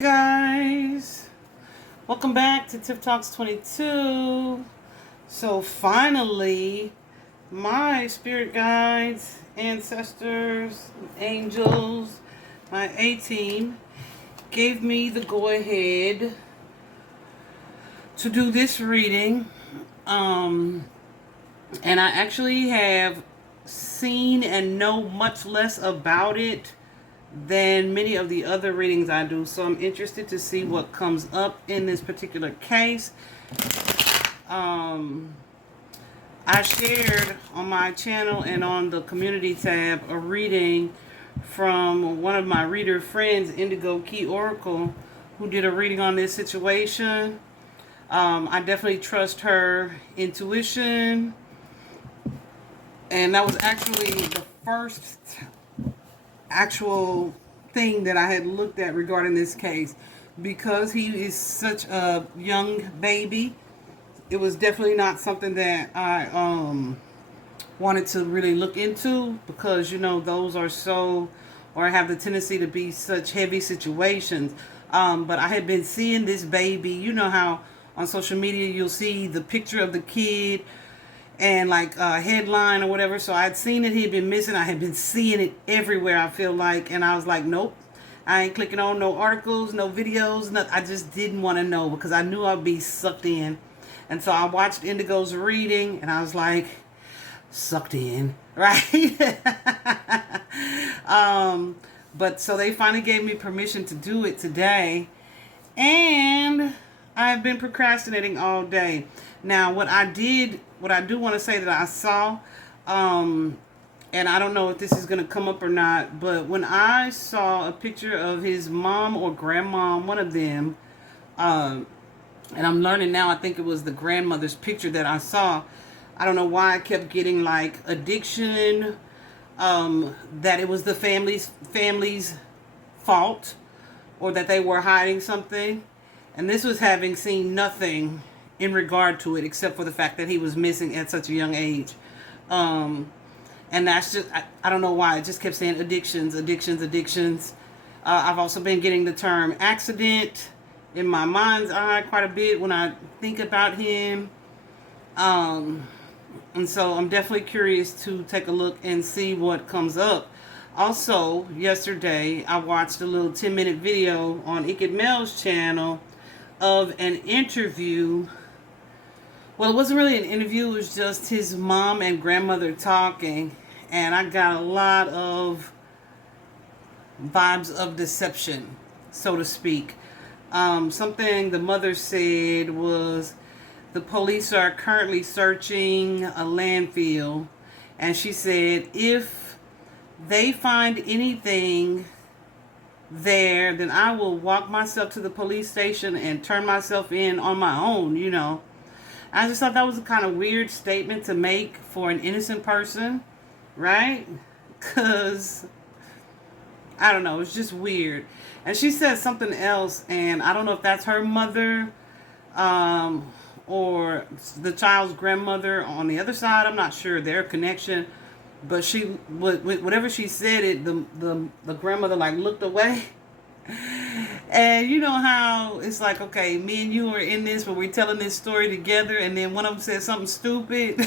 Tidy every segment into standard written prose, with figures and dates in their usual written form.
Guys, welcome back to Tiff Talks 22. So finally, my spirit guides, ancestors, angels, my A team gave me the go ahead to do this reading. And I actually have seen and know much less about it than many of the other readings I do. So I'm interested to see what comes up in this particular case. I shared on my channel and on the community tab a reading from one of my reader friends, Indigo Key Oracle, who did a reading on this situation. I definitely trust her intuition. And that was actually the first actual thing that I had looked at regarding this case. Because he is such a young baby, it was definitely not something that I wanted to really look into, because those are so, or have the tendency to be such heavy situations. But I had been seeing this baby. You know how on social media you'll see the picture of the kid and like a headline or whatever. So I'd seen that he had been missing. I had been seeing it everywhere, I feel like, and I was like, nope, I ain't clicking on no articles, no videos, nothing. I just didn't want to know, because I knew I'd be sucked in. And so I watched Indigo's reading and I was like, sucked in, right? But so they finally gave me permission to do it today, and I've been procrastinating all day. Now, what I do want to say that I saw, and I don't know if this is going to come up or not, but when I saw a picture of his mom or grandma, one of them, and I'm learning now, I think it was the grandmother's picture that I saw. I don't know why I kept getting like addiction, that it was the family's fault, or that they were hiding something. And this was having seen nothing in regard to it, except for the fact that he was missing at such a young age. And that's just, I don't know why. I just kept saying addictions. I've also been getting the term accident in my mind's eye quite a bit when I think about him. And so I'm definitely curious to take a look and see what comes up. Also, yesterday, I watched a little 10-minute video on Iked Mel's channel of an interview. Well, it wasn't really an interview. It was just his mom and grandmother talking. And I got a lot of vibes of deception, so to speak. Something the mother said was, the police are currently searching a landfill. And she said, if they find anything there, then I will walk myself to the police station and turn myself in on my own, I just thought that was a kind of weird statement to make for an innocent person, right? Because, I don't know, it's just weird. And she said something else, and I don't know if that's her mother, or the child's grandmother on the other side. I'm not sure their connection. But whatever she said, the grandmother like looked away. And you know how it's like, okay, me and you are in this, but we're telling this story together, and then one of them said something stupid.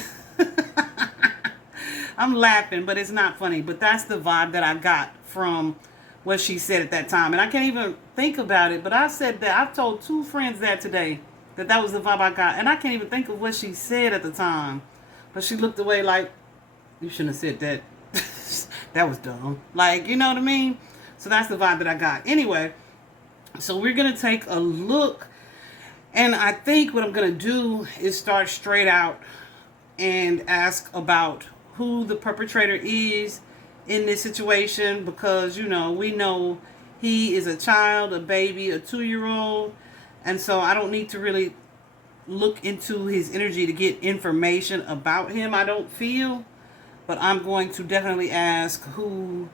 I'm laughing, but it's not funny. But that's the vibe that I got from what she said at that time. And I can't even think about it, but I said that. I've told two friends that today, that was the vibe I got. And I can't even think of what she said at the time. But she looked away like, you shouldn't have said that. That was dumb. Like, you know what I mean? So that's the vibe that I got. Anyway, so we're going to take a look. And I think what I'm going to do is start straight out and ask about who the perpetrator is in this situation. Because, we know he is a child, a baby, a 2-year-old. And so I don't need to really look into his energy to get information about him, I don't feel. But I'm going to definitely ask who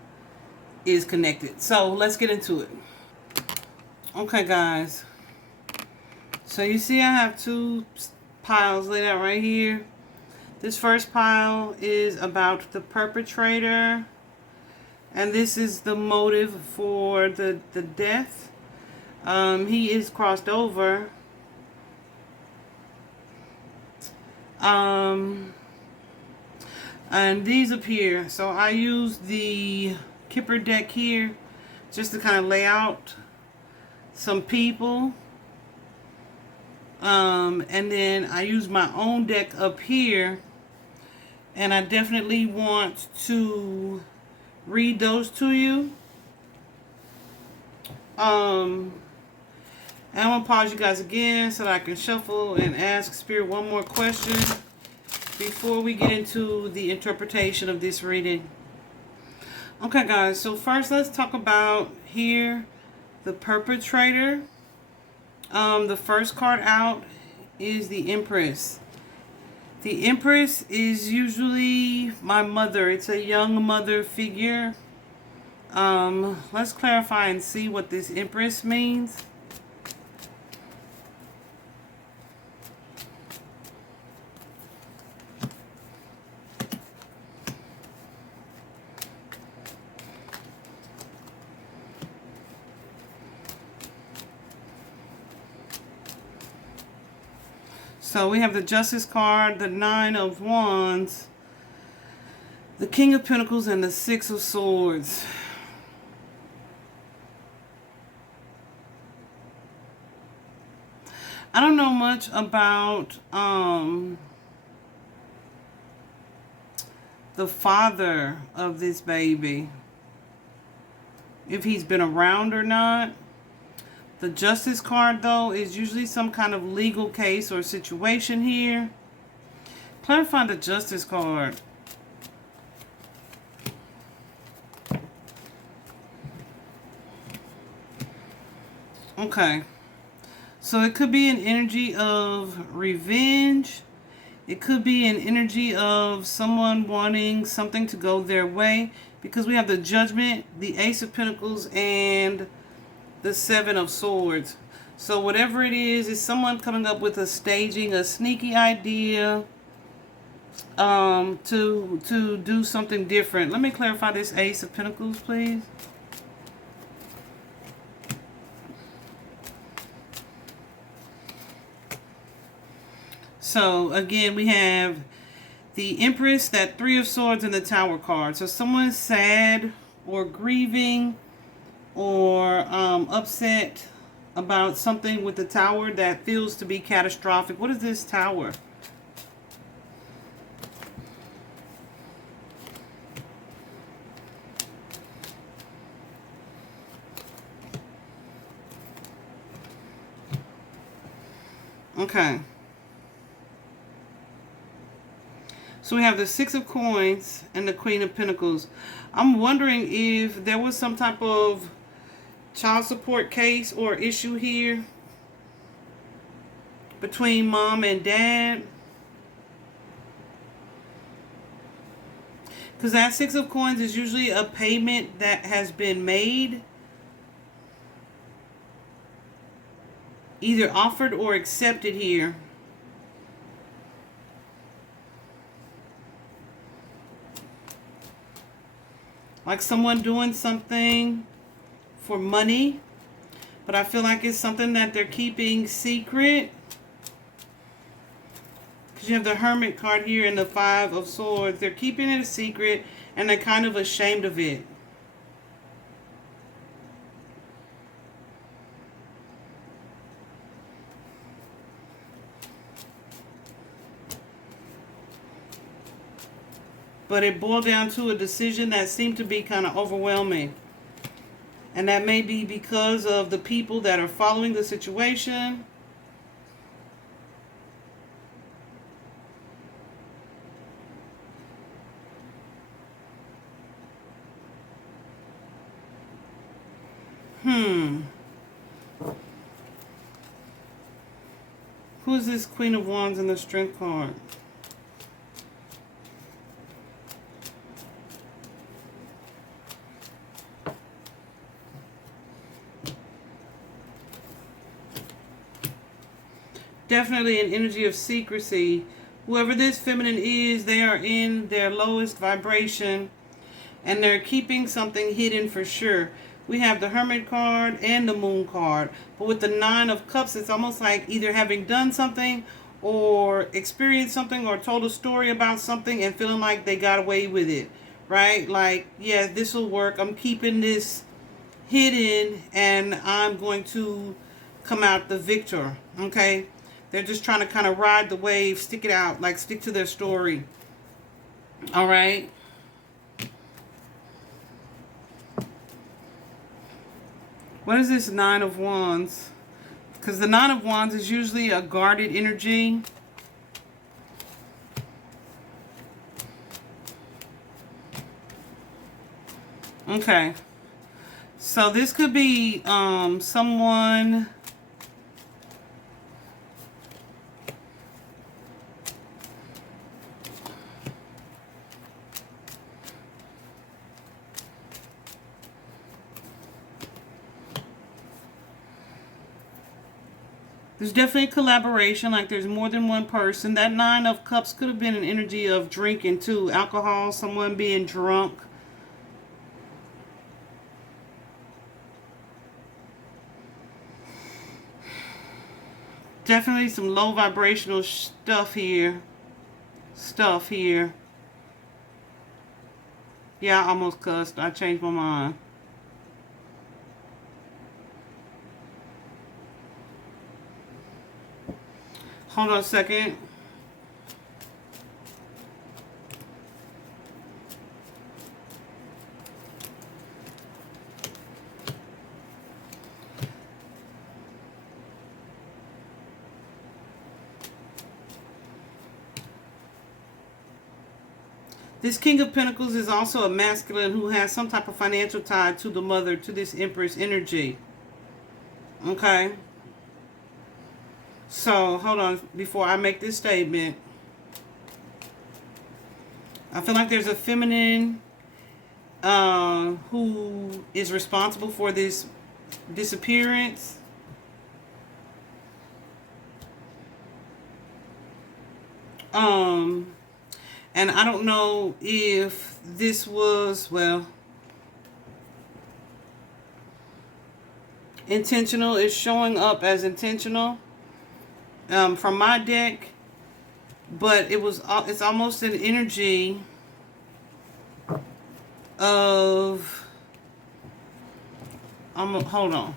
is connected. So let's get into it. Okay, guys. So you see I have two piles laid out right here. This first pile is about the perpetrator. And this is the motive for the death. He is crossed over. And these appear. So I use the Kipper deck here just to kind of lay out some people. And then I use my own deck up here. And I definitely want to read those to you. And I'm going to pause you guys again so that I can shuffle and ask Spirit one more question before we get into the interpretation of this reading. Okay, guys, so first let's talk about here the perpetrator. The first card out is the Empress. The Empress is usually my mother. It's a young mother figure. Let's clarify and see what this Empress means. So we have the Justice card, the Nine of Wands, the King of Pentacles, and the Six of Swords. I don't know much about the father of this baby, if he's been around or not. The Justice card, though, is usually some kind of legal case or situation here. Clarify the Justice card. Okay. So it could be an energy of revenge. It could be an energy of someone wanting something to go their way. Because we have the Judgment, the Ace of Pentacles, and the Seven of Swords. So whatever it is someone coming up with a staging, a sneaky idea to do something different. Let me clarify this Ace of Pentacles, please. So again, we have the Empress, that Three of Swords, and the Tower card. So someone's sad or grieving or upset about something with the Tower that feels to be catastrophic. What is this Tower? Okay. So we have the Six of Coins and the Queen of Pentacles. I'm wondering if there was some type of child support case or issue here between mom and dad. Because that Six of Coins is usually a payment that has been made, either offered or accepted here. Like someone doing something for money, but I feel like it's something that they're keeping secret. Because you have the Hermit card here and the Five of Swords. They're keeping it a secret and they're kind of ashamed of it. But it boiled down to a decision that seemed to be kind of overwhelming. And that may be because of the people that are following the situation. Who is this Queen of Wands in the Strength card? Definitely an energy of secrecy. Whoever this feminine is, they are in their lowest vibration and they're keeping something hidden for sure. We have the Hermit card and the Moon card. But with the Nine of Cups, it's almost like either having done something or experienced something or told a story about something and feeling like they got away with it, right? Like, yeah, this will work. I'm keeping this hidden and I'm going to come out the victor, okay? They're just trying to kind of ride the wave, stick it out, like stick to their story, all right? What is this Nine of Wands? Because the Nine of Wands is usually a guarded energy. Okay. So this could be someone... There's definitely collaboration, like there's more than one person. That Nine of Cups could have been an energy of drinking too. Alcohol, someone being drunk. Definitely some low vibrational stuff here. Yeah, I almost cussed. I changed my mind. Hold on a second. This King of Pentacles is also a masculine who has some type of financial tie to the mother, to this Empress energy. Okay. So, hold on. Before I make this statement, I feel like there's a feminine who is responsible for this disappearance. And I don't know if this was, well, intentional. It's showing up as intentional from my deck, but it's almost an energy of hold on.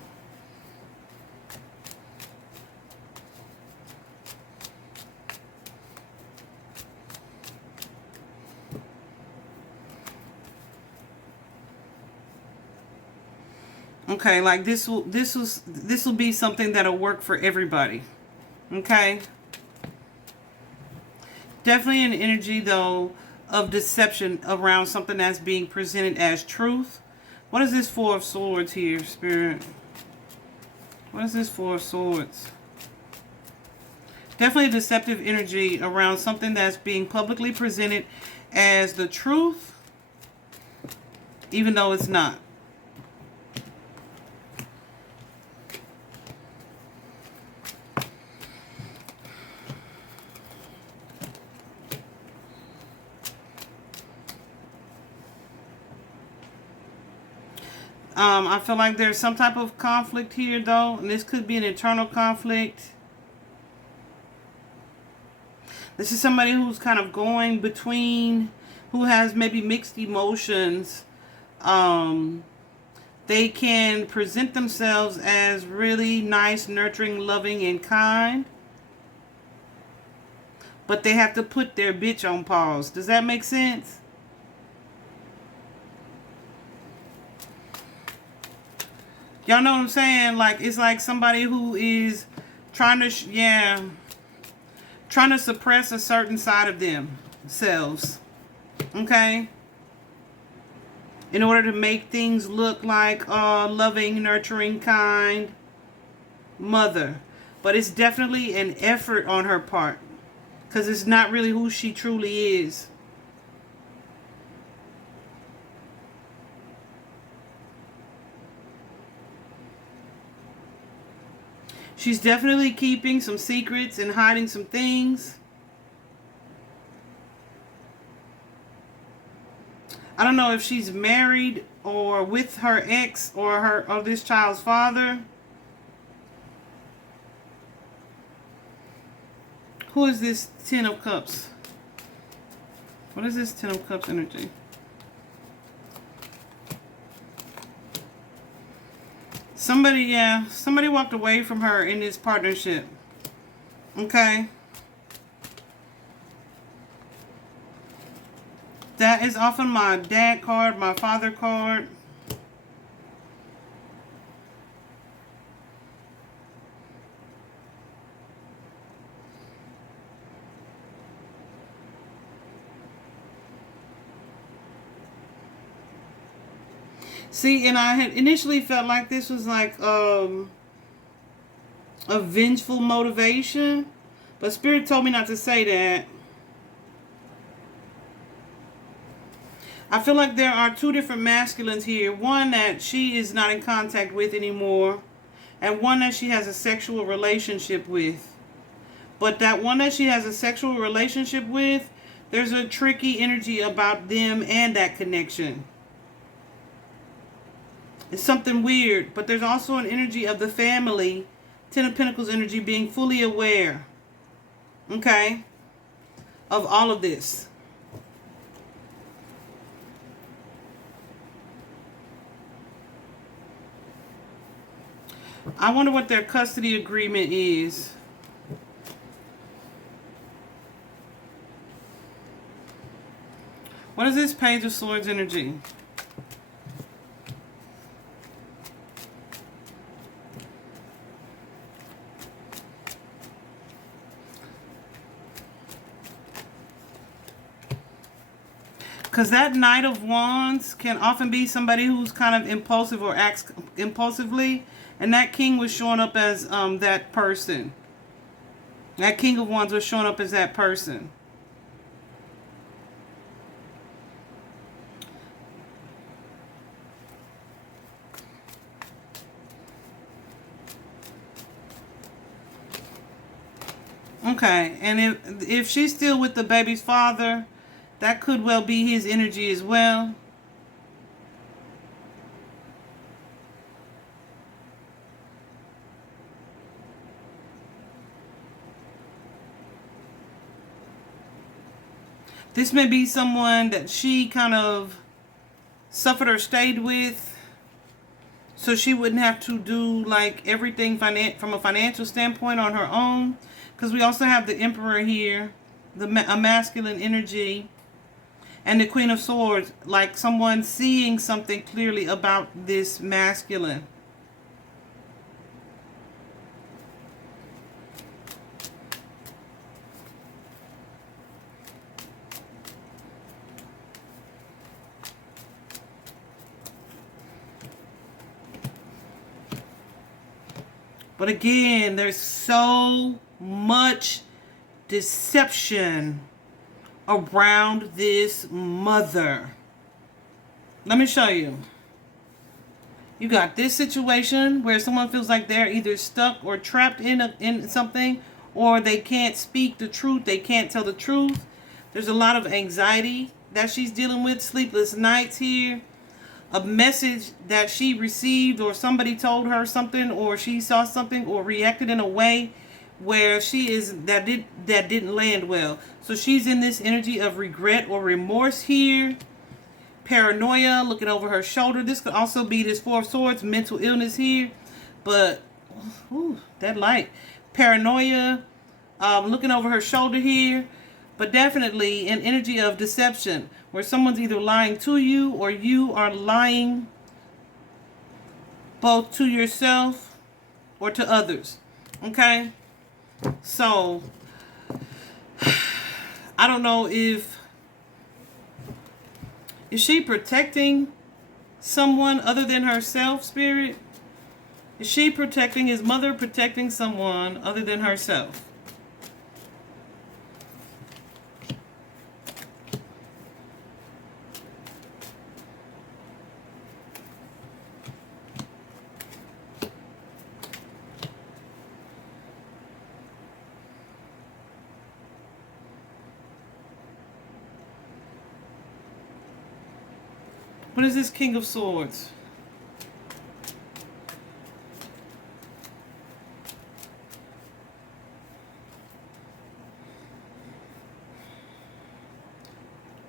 Okay, like this will be something that'll work for everybody. Okay? Definitely an energy though of deception around something that's being presented as truth. What is this Four of Swords here, Spirit? What is this Four of Swords? Definitely a deceptive energy around something that's being publicly presented as the truth, even though it's not. I feel like there's some type of conflict here, though, and this could be an internal conflict. This is somebody who's kind of going between, who has maybe mixed emotions. They can present themselves as really nice, nurturing, loving, and kind, but they have to put their bitch on pause. Does that make sense? Y'all know what I'm saying? Like, it's like somebody who is trying to, trying to suppress a certain side of themselves. Okay? In order to make things look like a loving, nurturing, kind mother. But it's definitely an effort on her part, because it's not really who she truly is. She's definitely keeping some secrets and hiding some things. I don't know if she's married or with her ex or this child's father. Who is this Ten of Cups? What is this Ten of Cups energy? Somebody walked away from her in this partnership. Okay. That is often my dad card, my father card. See, and I had initially felt like this was like a vengeful motivation, but Spirit told me not to say that. I feel like there are two different masculines here. One that she is not in contact with anymore, and one that she has a sexual relationship with. But that one that she has a sexual relationship with, there's a tricky energy about them and that connection. It's something weird, but there's also an energy of the family, Ten of Pentacles energy, being fully aware, okay, of all of this. I wonder what their custody agreement is. What is this Page of Swords energy? Because that Knight of Wands can often be somebody who's kind of impulsive or acts impulsively. And that King was showing up as that person. That King of Wands was showing up as that person. Okay, and if she's still with the baby's father, that could well be his energy as well. This may be someone that she kind of suffered or stayed with, so she wouldn't have to do like everything from a financial standpoint on her own. Because we also have the Emperor here, a masculine energy, and the Queen of Swords, like someone seeing something clearly about this masculine. But again, there's so much deception around this mother. Let me show you. You got this situation where someone feels like they're either stuck or trapped in something, or they can't speak the truth. They can't tell the truth. There's a lot of anxiety that she's dealing with, sleepless nights here. A message that she received, or somebody told her something, or she saw something, or reacted in a way where she is that didn't land well. So she's in this energy of regret or remorse here. Paranoia, looking over her shoulder. This could also be this Four of Swords, mental illness here. But that light. Paranoia, looking over her shoulder here. But definitely an energy of deception, where someone's either lying to you or you are lying both to yourself or to others. Okay? So, I don't know if is she protecting someone other than herself, Spirit? Is she protecting his mother, protecting someone other than herself? What What is this King of Swords?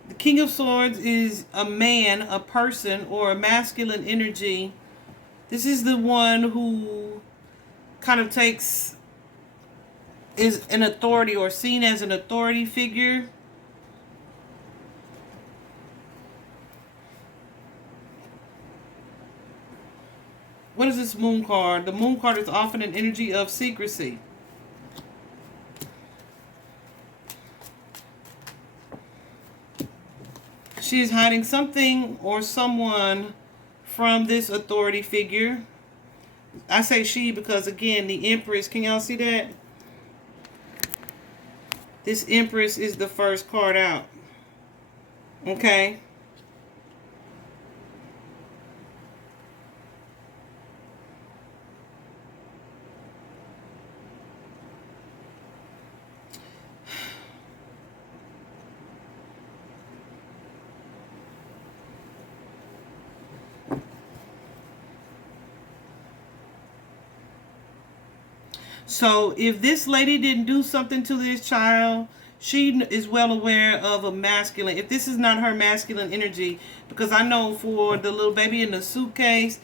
The King of Swords is a man, a person, or a masculine energy. This is the one who kind of is an authority or seen as an authority figure. What is this Moon card? The Moon card is often an energy of secrecy. She is hiding something or someone from this authority figure. I say she because, again, the Empress, can y'all see that? This Empress is the first card out. Okay? So if this lady didn't do something to this child, she is well aware of a masculine. If this is not her masculine energy, because I know for the little baby in the suitcase,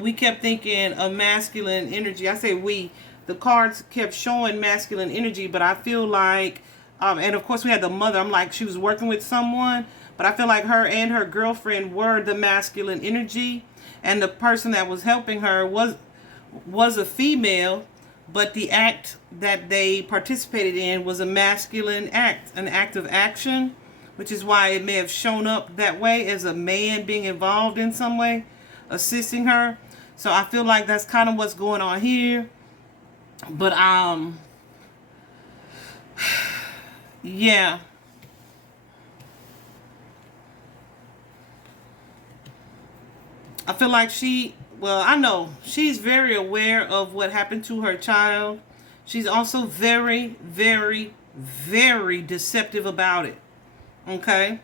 we kept thinking a masculine energy. I say we. The cards kept showing masculine energy, but I feel like, and of course we had the mother. I'm like, she was working with someone, but I feel like her and her girlfriend were the masculine energy, and the person that was helping her was a female. But the act that they participated in was a masculine act, an act of action, which is why it may have shown up that way as a man being involved in some way, assisting her. So I feel like that's kind of what's going on here. But, yeah. I feel like I know she's very aware of what happened to her child. She's also very, very, very deceptive about it. Okay?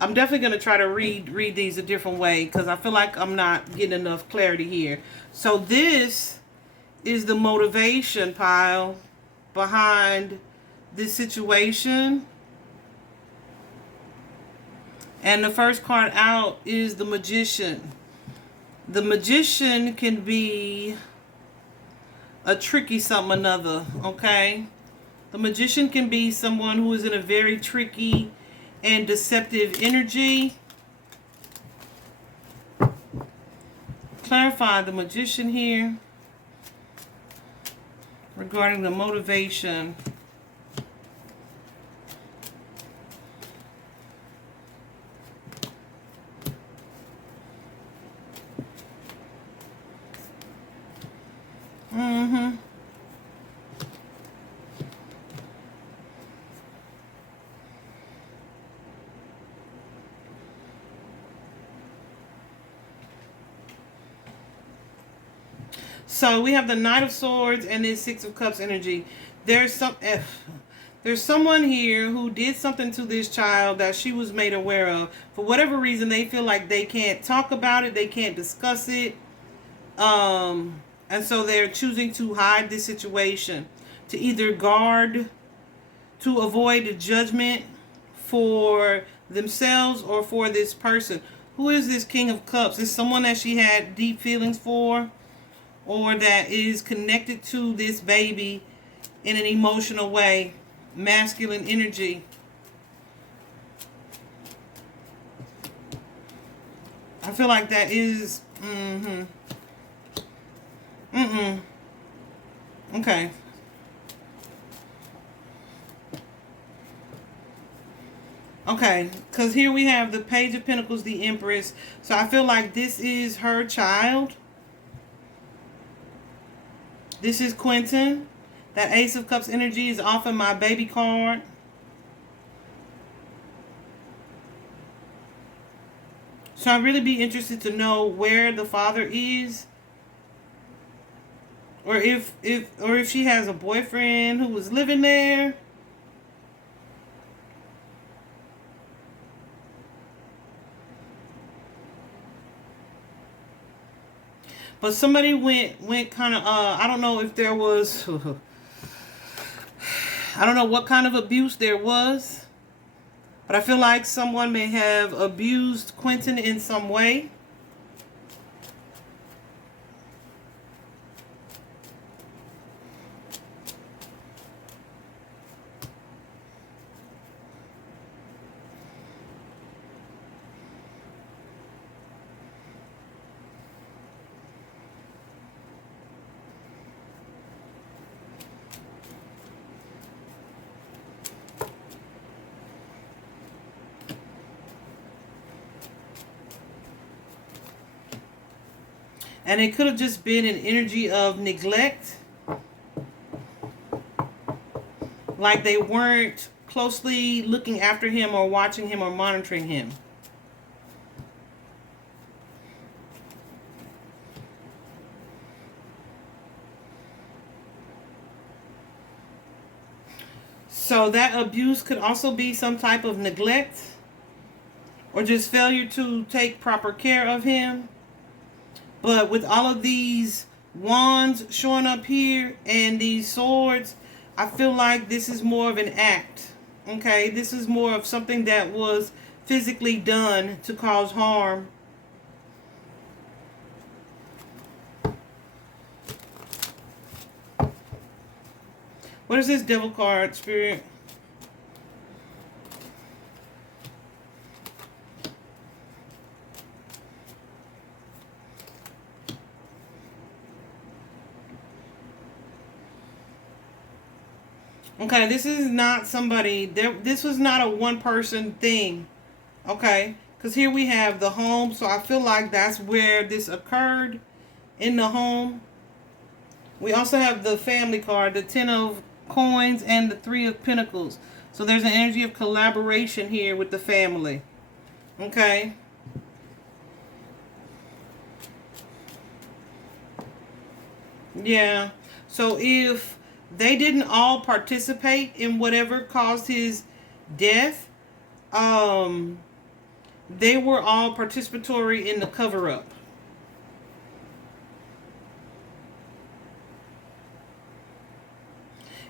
I'm definitely going to try to read these a different way because I feel like I'm not getting enough clarity here. So this is the motivation pile behind this situation. And the first card out is the Magician. The Magician can be a tricky something another, okay? The Magician can be someone who is in a very tricky and deceptive energy. Clarify the Magician here regarding the motivation. So we have the Knight of Swords and this Six of Cups energy. There's someone here who did something to this child that she was made aware of. For whatever reason, they feel like they can't talk about it. They can't discuss it. And so they're choosing to hide this situation. To either guard, to avoid judgment for themselves or for this person. Who is this King of Cups? Is someone that she had deep feelings for? Or that is connected to this baby in an emotional way. Masculine energy. I feel like that is... Okay. Okay, because here we have the Page of Pentacles, the Empress. So I feel like this is her child. This is Quinton. That Ace of Cups energy is often my baby card. So I'd really be interested to know where the father is. Or if she has a boyfriend who was living there. But somebody went kind of I don't know if there was I don't know what kind of abuse there was, but I feel like someone may have abused Quinton in some way. And it could have just been an energy of neglect. Like they weren't closely looking after him or watching him or monitoring him. So that abuse could also be some type of neglect or just failure to take proper care of him. But with all of these wands showing up here and these swords, I feel like this is more of an act. Okay, this is more of something that was physically done to cause harm. What is this devil card, Spirit? Okay, this is not somebody, this was not a one-person thing. Okay, because here we have the home, so I feel like that's where this occurred, in the home. We also have the family card, the 10 of coins and the 3 of pentacles. So there's an energy of collaboration here with the family. Okay. Yeah. So if they didn't all participate in whatever caused his death, they were all participatory in the cover-up.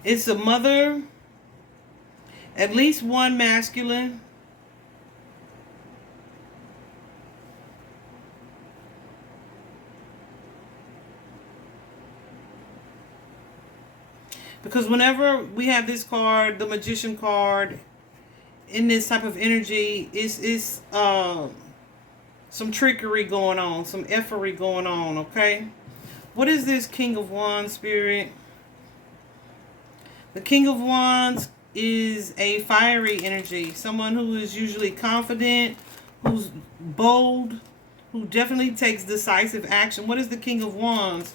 It's a mother, at least one masculine. Because whenever we have this card, the Magician card, in this type of energy, it's some trickery going on, some effery going on, okay? What is this King of Wands, Spirit? The King of Wands is a fiery energy. Someone who is usually confident, who's bold, who definitely takes decisive action. What is the King of Wands?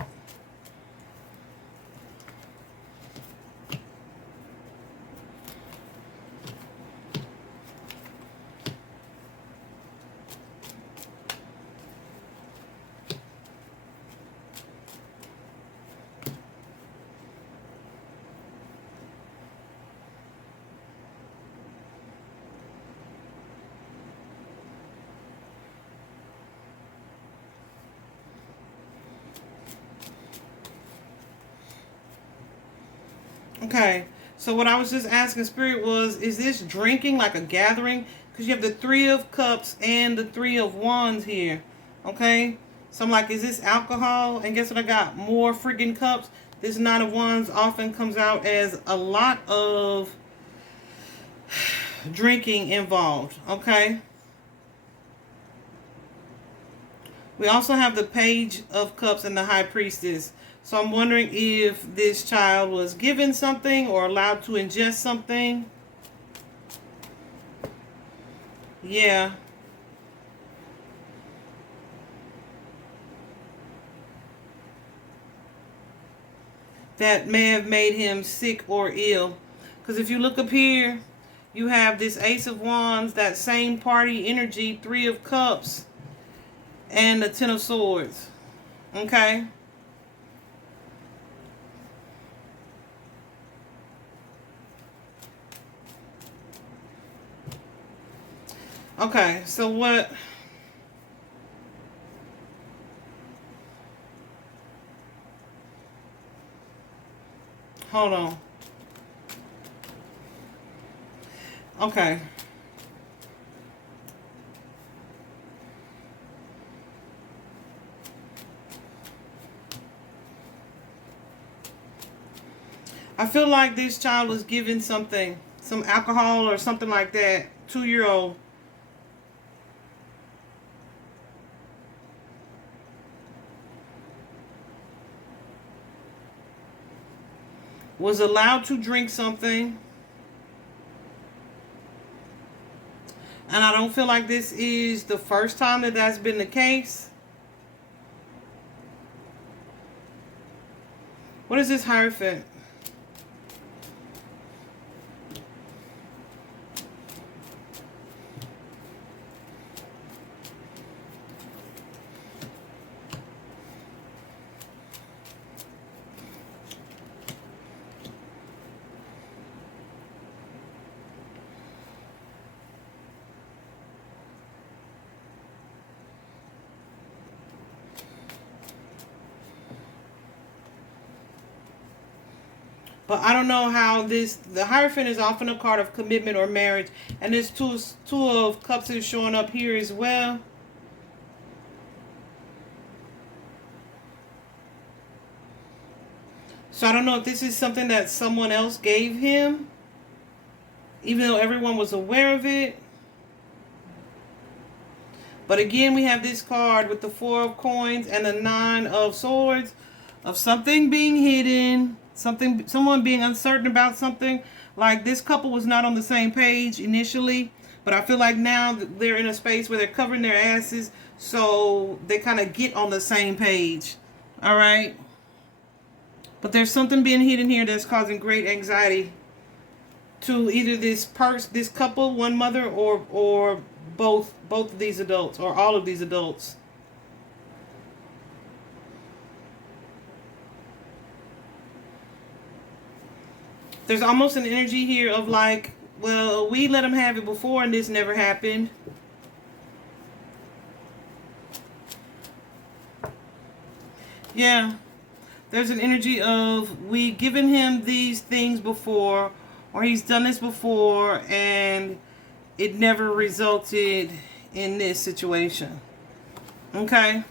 Okay, so what I was just asking Spirit was, is this drinking, like a gathering? Because you have the 3 of Cups and the 3 of Wands here. Okay, so I'm like, is this alcohol? And guess what I got? More freaking cups. This 9 of Wands often comes out as a lot of drinking involved. Okay. We also have the Page of Cups and the High Priestess. So I'm wondering if this child was given something or allowed to ingest something. Yeah. That may have made him sick or ill. Because if you look up here, you have this Ace of Wands, that same party energy, 3 of Cups, and the 10 of Swords. Okay? Okay, so what... Hold on. Okay. I feel like this child was given something, some alcohol or something like that. 2-year-old. Was allowed to drink something. And I don't feel like this is the first time that that's been the case. What is this Hierophant? But I don't know how the Hierophant is often a card of commitment or marriage. And this two of Cups is showing up here as well. So I don't know if this is something that someone else gave him, even though everyone was aware of it. But again, we have this card with the 4 of Coins and the 9 of Swords, of something being hidden, someone being uncertain about something. Like this couple was not on the same page initially, but I feel like now they're in a space where they're covering their asses, so they kind of get on the same page. All right? But there's something being hidden here that's causing great anxiety to either this couple, one mother, or both of these adults, or all of these adults. There's almost an energy here of like, well, we let them have it before and this never happened. Yeah. There's an energy of we given him these things before, or he's done this before, and it never resulted in this situation. Okay?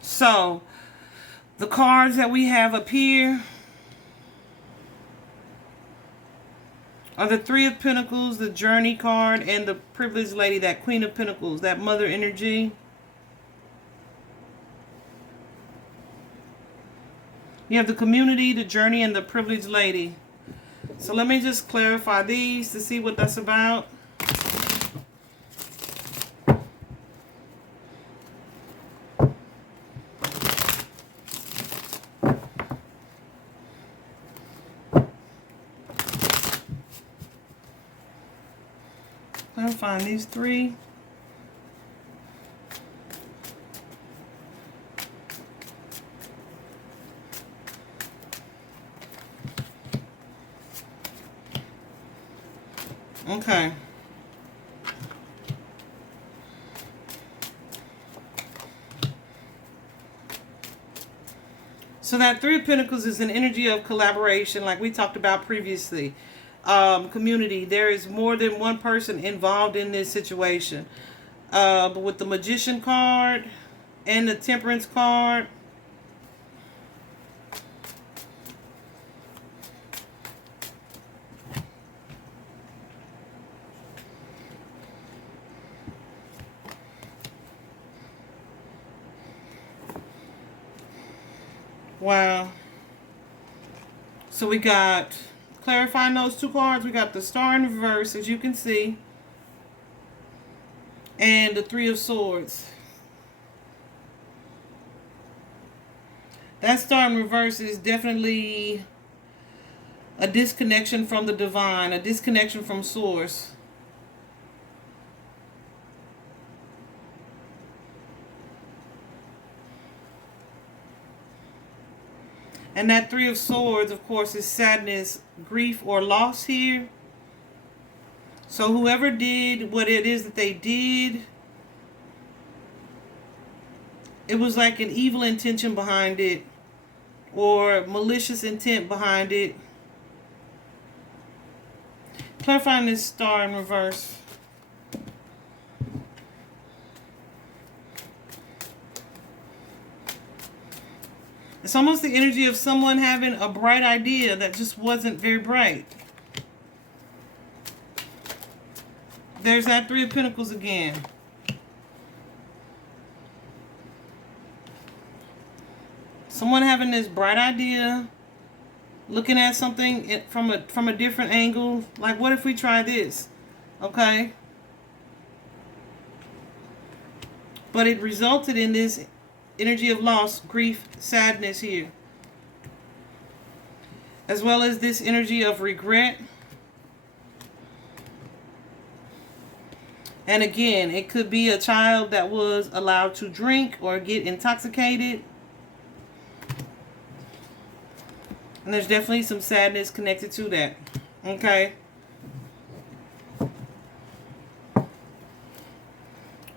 So, the cards that we have up here are the 3 of Pentacles, the Journey card, and the Privileged Lady, that Queen of Pentacles, that mother energy. You have the Community, the Journey, and the Privileged Lady. So let me just clarify these to see what that's about. Clarifying these 3. Okay. So that 3 of Pentacles is an energy of collaboration, like we talked about previously. Community. There is more than one person involved in this situation. But with the Magician card and the Temperance card, wow. So we got, clarifying those 2 cards, we got the Star in reverse, as you can see, and the 3 of Swords. That Star in reverse is definitely a disconnection from the divine, a disconnection from source. And that Three of Swords, of course, is sadness, grief, or loss here. So whoever did what it is that they did, it was like an evil intention behind it, or malicious intent behind it. Clarifying this star in reverse. It's almost the energy of someone having a bright idea that just wasn't very bright. There's that Three of Pentacles again. Someone having this bright idea, looking at something from a different angle. Like, what if we try this? Okay. But it resulted in this energy of loss, grief, sadness here. As well as this energy of regret. And again, it could be a child that was allowed to drink or get intoxicated. And there's definitely some sadness connected to that. Okay.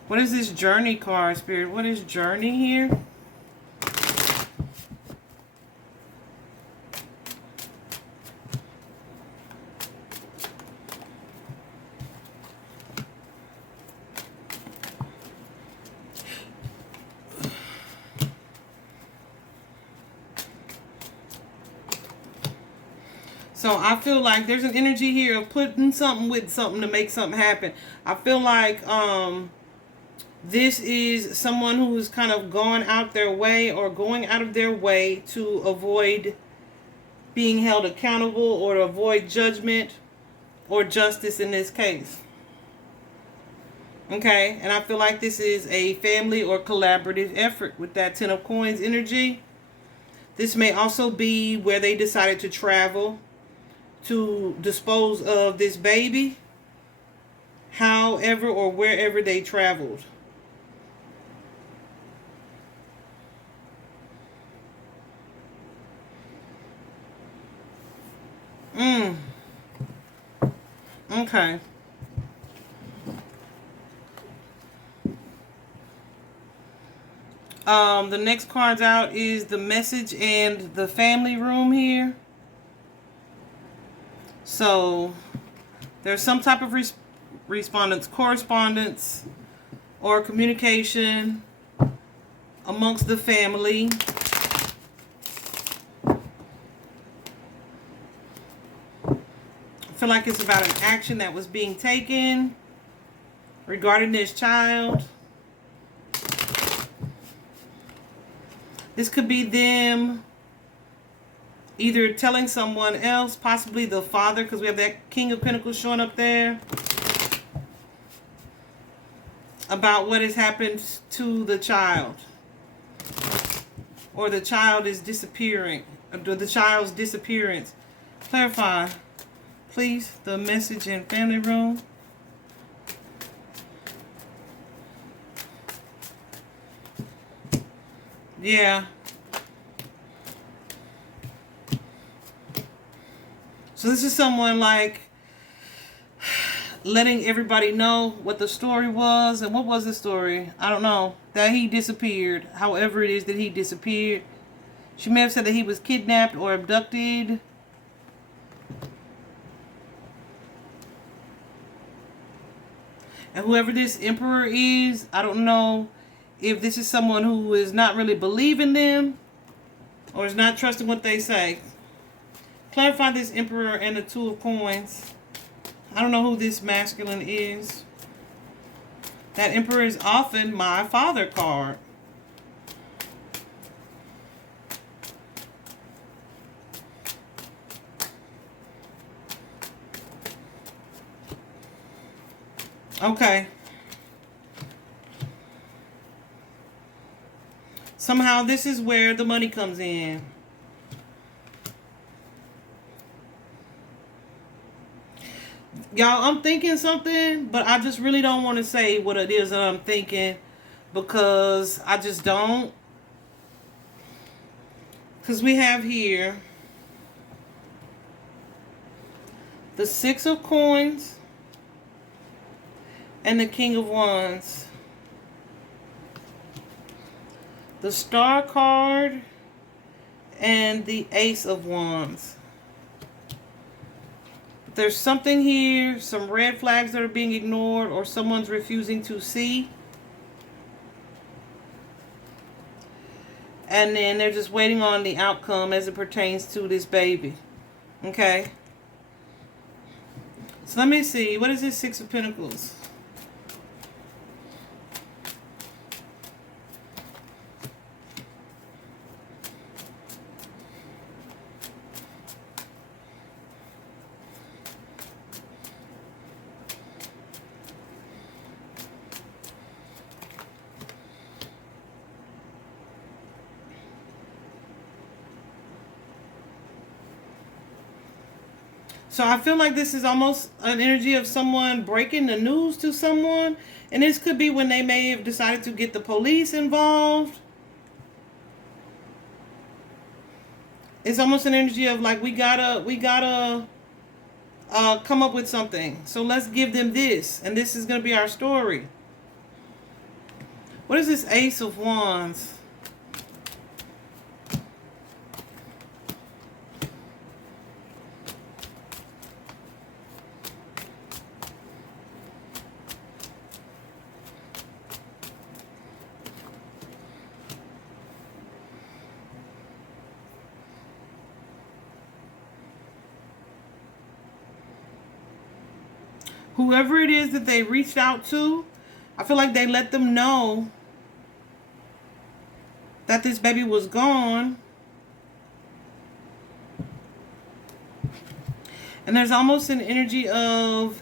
What is this journey card, Spirit? What is journey here? So I feel like there's an energy here of putting something with something to make something happen. I feel like this is someone who is kind of gone out their way or going out of their way to avoid being held accountable or to avoid judgment or justice in this case. Okay, and I feel like this is a family or collaborative effort with that Ten of Coins energy. This may also be where they decided to travel to dispose of this baby, however or wherever they traveled. Okay. The next cards out is the Message and the Family Room here. So there's some type of correspondence or communication amongst the family. I feel like it's about an action that was being taken regarding this child. This could be them either telling someone else, possibly the father, because we have that King of Pentacles showing up there, about what has happened to the child. Or the child is disappearing. Or the child's disappearance. Clarify, please, the Message and Family Room. Yeah. So this is someone like letting everybody know what the story was. And what was the story? I don't know. That he disappeared. However it is that he disappeared. She may have said that he was kidnapped or abducted. And whoever this Emperor is, I don't know if this is someone who is not really believing them or is not trusting what they say. Clarify this Emperor and the Two of Coins. I don't know who this masculine is. That Emperor is often my father card. Okay. Somehow this is where the money comes in. Y'all, I'm thinking something, but I just really don't want to say what it is that I'm thinking because I just don't. Because we have here the 6 of Coins and the King of Wands. The Star card and the Ace of Wands. There's something here, some red flags that are being ignored or someone's refusing to see. And then they're just waiting on the outcome as it pertains to this baby. Okay. So let me see. What is this 6 of Pentacles? So I feel like this is almost an energy of someone breaking the news to someone. And this could be when they may have decided to get the police involved. It's almost an energy of like, we gotta come up with something. So let's give them this. And this is going to be our story. What is this Ace of Wands? Whoever it is that they reached out to, I feel like they let them know that this baby was gone. And there's almost an energy of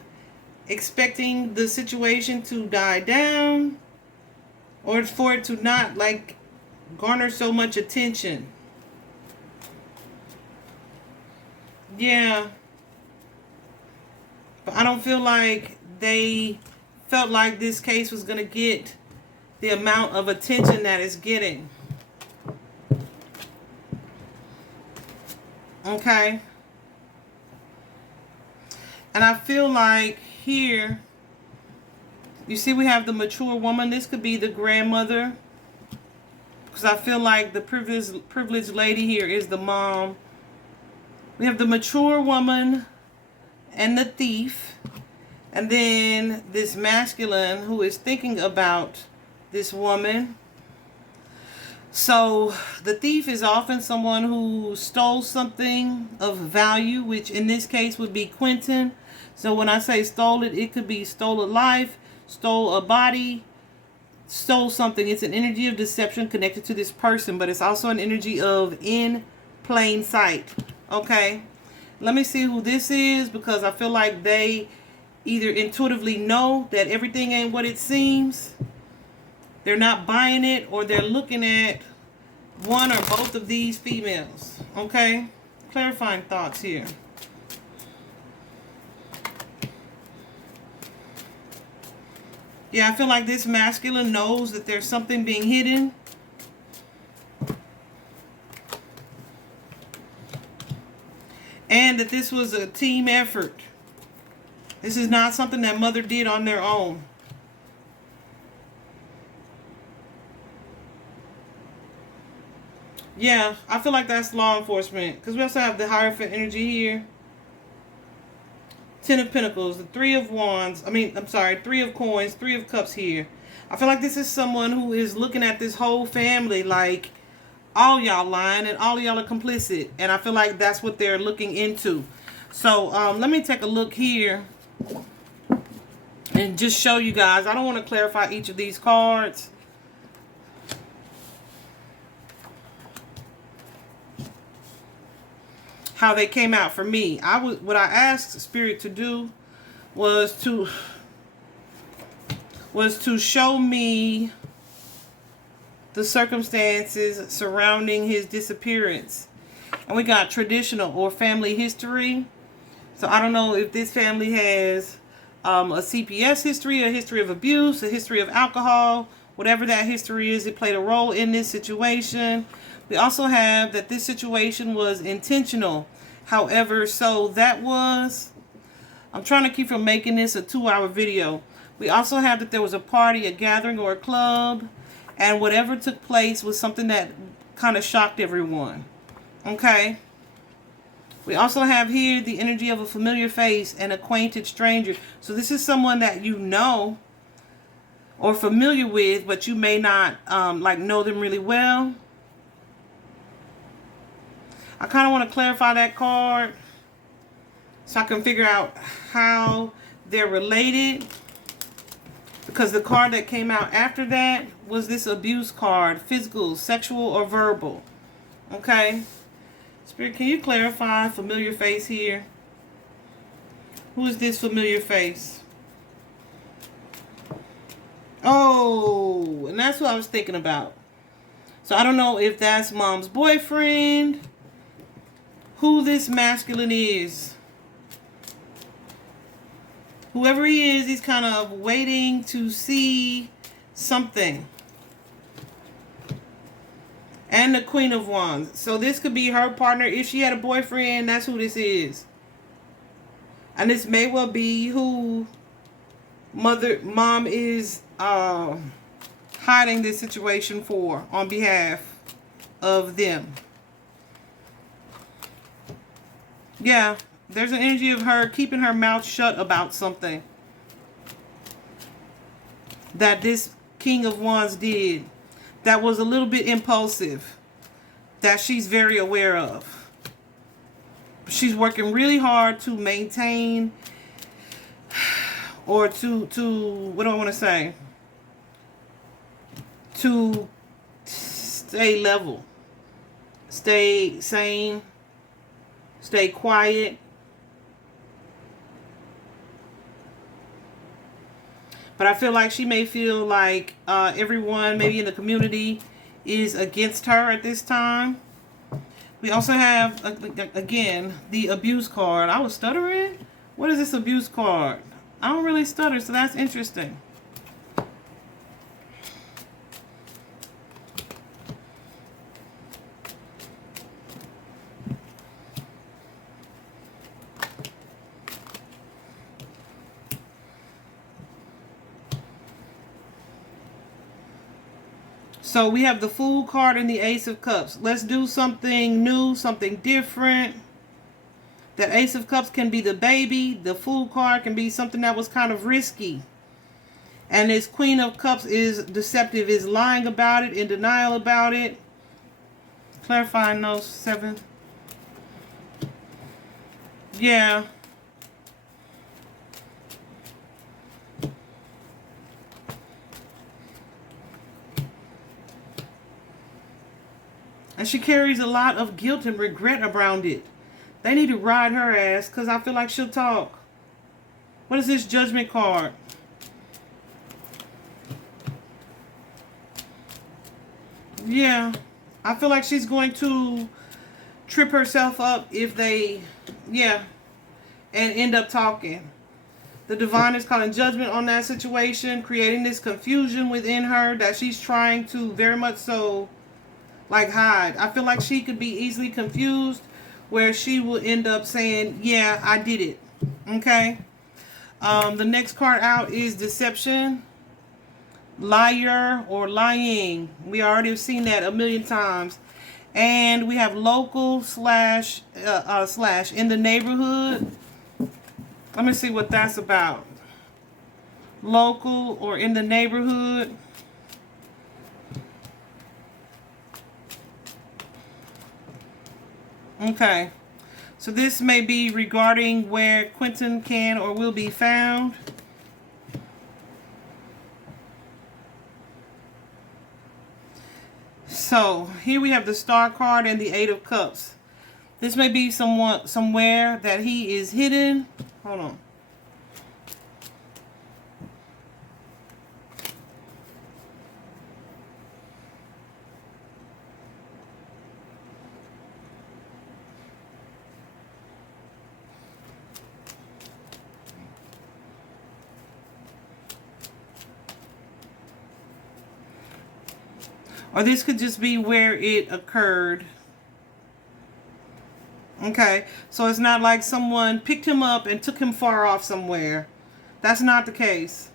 expecting the situation to die down or for it to not like garner so much attention. Yeah. But I don't feel like they felt like this case was going to get the amount of attention that it's getting. Okay. And I feel like here, you see we have the mature woman. This could be the grandmother. Because I feel like the privileged lady here is the mom. We have the mature woman and the thief, and then this masculine who is thinking about this woman. So the thief is often someone who stole something of value, which in this case would be Quinton. So when I say stole it, it could be stole a life, stole a body, stole something. It's an energy of deception connected to this person, but it's also an energy of in plain sight. Okay. Let me see who this is, because I feel like they either intuitively know that everything ain't what it seems. They're not buying it, or they're looking at one or both of these females. Okay? Clarifying thoughts here. Yeah, I feel like this masculine knows that there's something being hidden. And that this was a team effort. This is not something that mother did on their own. Yeah, I feel like that's law enforcement. Because we also have the Hierophant energy here. 10 of Pentacles, the 3 of Wands. I'm sorry, 3 of Coins, 3 of Cups here. I feel like this is someone who is looking at this whole family like, all y'all lying and all y'all are complicit. And I feel like that's what they're looking into. So let me take a look here and just show you guys. I don't want to clarify each of these cards. How they came out for me. What I asked Spirit to do was to show me the circumstances surrounding his disappearance. And we got traditional or family history. So I don't know if this family has a CPS history, a history of abuse, a history of alcohol, whatever that history is, it played a role in this situation. We also have that this situation was intentional. However, so that was, I'm trying to keep from making this a 2-hour video. We also have that there was a party, a gathering, or a club, and whatever took place was something that kind of shocked everyone. Okay? We also have here the energy of a familiar face and acquainted stranger. So this is someone that you know or familiar with, but you may not like know them really well. I kind of want to clarify that card so I can figure out how they're related, because the card that came out after that was this abuse card, physical, sexual, or verbal. Okay? Spirit, can you clarify familiar face here? Who is this familiar face? Oh, and that's what I was thinking about. So I don't know if that's mom's boyfriend, who this masculine is. Whoever he is, he's kind of waiting to see something. And the Queen of Wands. So this could be her partner. If she had a boyfriend, that's who this is. And this may well be who mom is hiding this situation for on behalf of them. Yeah. There's an energy of her keeping her mouth shut about something that this King of Wands did that was a little bit impulsive, that she's very aware of. She's working really hard to maintain, or to what do I want to say? To stay level, stay sane, stay quiet. But I feel like she may feel like everyone maybe in the community is against her at this time. We also have, again, the abuse card. I was stuttering. What is this abuse card? I don't really stutter, so that's interesting. So we have the Fool card and the Ace of Cups. Let's do something new, something different. The Ace of Cups can be the baby. The Fool card can be something that was kind of risky. And this Queen of Cups is deceptive, is lying about it, in denial about it. Clarifying those 7. Yeah. And she carries a lot of guilt and regret around it. They need to ride her ass, because I feel like she'll talk. What is this Judgment card? Yeah. I feel like she's going to trip herself up if they, yeah, and end up talking. The Divine is calling judgment on that situation, creating this confusion within her that she's trying to very much so like hide. I feel like she could be easily confused, where she will end up saying, yeah, I did it. Okay. The next card out is deception, liar, or lying. We already have seen that a million times. And we have local slash in the neighborhood. Let me see what that's about. Local or in the neighborhood. Okay, so this may be regarding where Quinton can or will be found. So here we have the Star card and the 8 of Cups. This may be somewhere that he is hidden. Hold on. Or this could just be where it occurred. Okay, so it's not like someone picked him up and took him far off somewhere. That's not the case.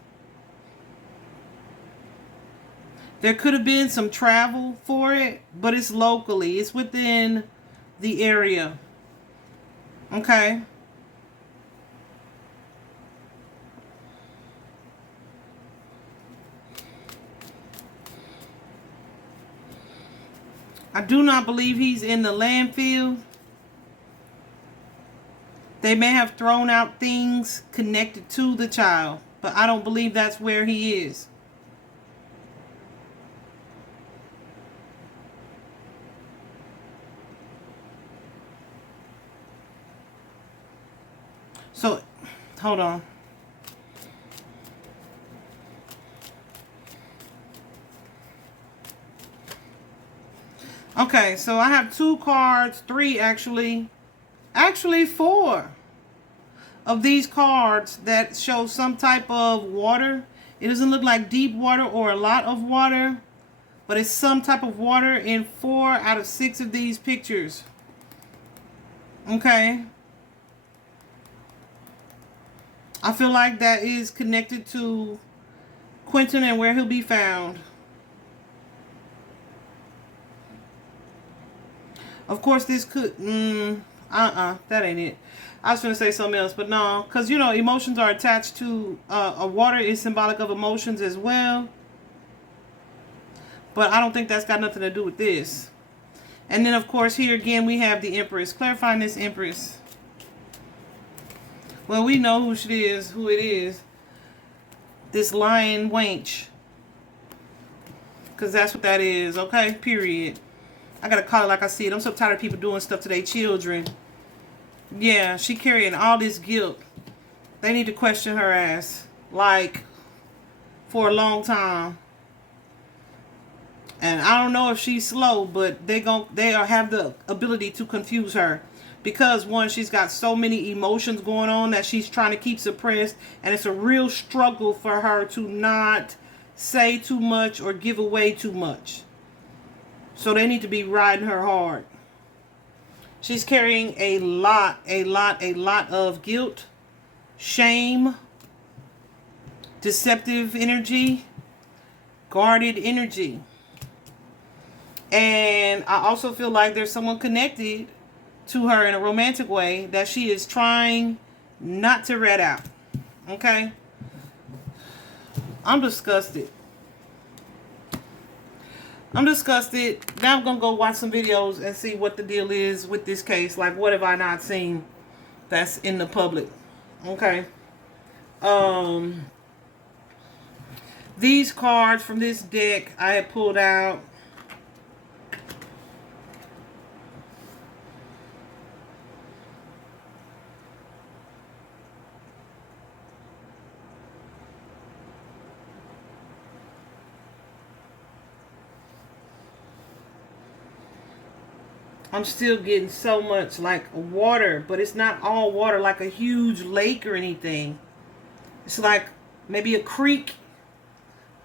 There could have been some travel for it, but it's locally. It's within the area. Okay. I do not believe he's in the landfill. They may have thrown out things connected to the child, but I don't believe that's where he is. So, hold on. Okay, so I have 2 cards, 3 actually. Actually 4 of these cards that show some type of water. It doesn't look like deep water or a lot of water, but it's some type of water in 4 out of 6 of these pictures. Okay. I feel like that is connected to Quinton and where he'll be found. Of course, this could... that ain't it. I was going to say something else, but no. Because, you know, emotions are attached to... water is symbolic of emotions as well. But I don't think that's got nothing to do with this. And then, of course, here again, we have the Empress. Clarifying this Empress. Well, we know who it is. This lion wench. Because that's what that is, okay? Period. I gotta call it like I see it. I'm so tired of people doing stuff to their children. Yeah, she carrying all this guilt. They need to question her ass. Like, for a long time. And I don't know if she's slow, but they have the ability to confuse her. Because, one, she's got so many emotions going on that she's trying to keep suppressed. And it's a real struggle for her to not say too much or give away too much. So they need to be riding her hard. She's carrying a lot of guilt, shame, deceptive energy, guarded energy. And I also feel like there's someone connected to her in a romantic way that she is trying not to rat out. Okay? I'm disgusted. Now I'm going to go watch some videos and see what the deal is with this case. Like, what have I not seen that's in the public? Okay. These cards from this deck I had pulled out. I'm still getting so much like water, but it's not all water like a huge lake or anything. It's like maybe a creek,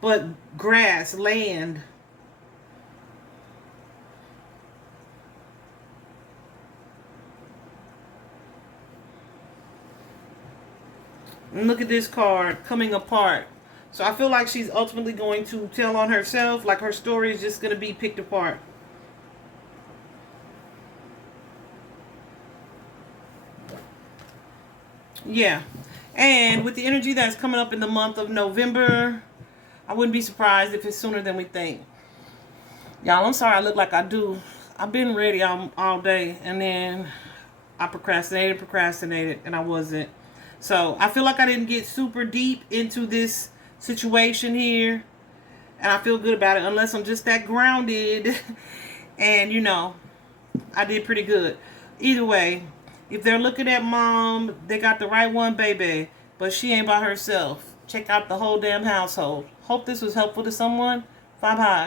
but grass, land. And look at this card, coming apart. So I feel like she's ultimately going to tell on herself, like her story is just going to be picked apart. Yeah. And with the energy that's coming up in the month of November, I wouldn't be surprised if it's sooner than we think. Y'all, I'm sorry I look like I do. I've been ready all day, and then I procrastinated, and I wasn't. So I feel like I didn't get super deep into this situation here, and I feel good about it, unless I'm just that grounded. And, you know, I did pretty good. Either way, if they're looking at mom, they got the right one, baby. But she ain't by herself. Check out the whole damn household. Hope this was helpful to someone. Bye-bye.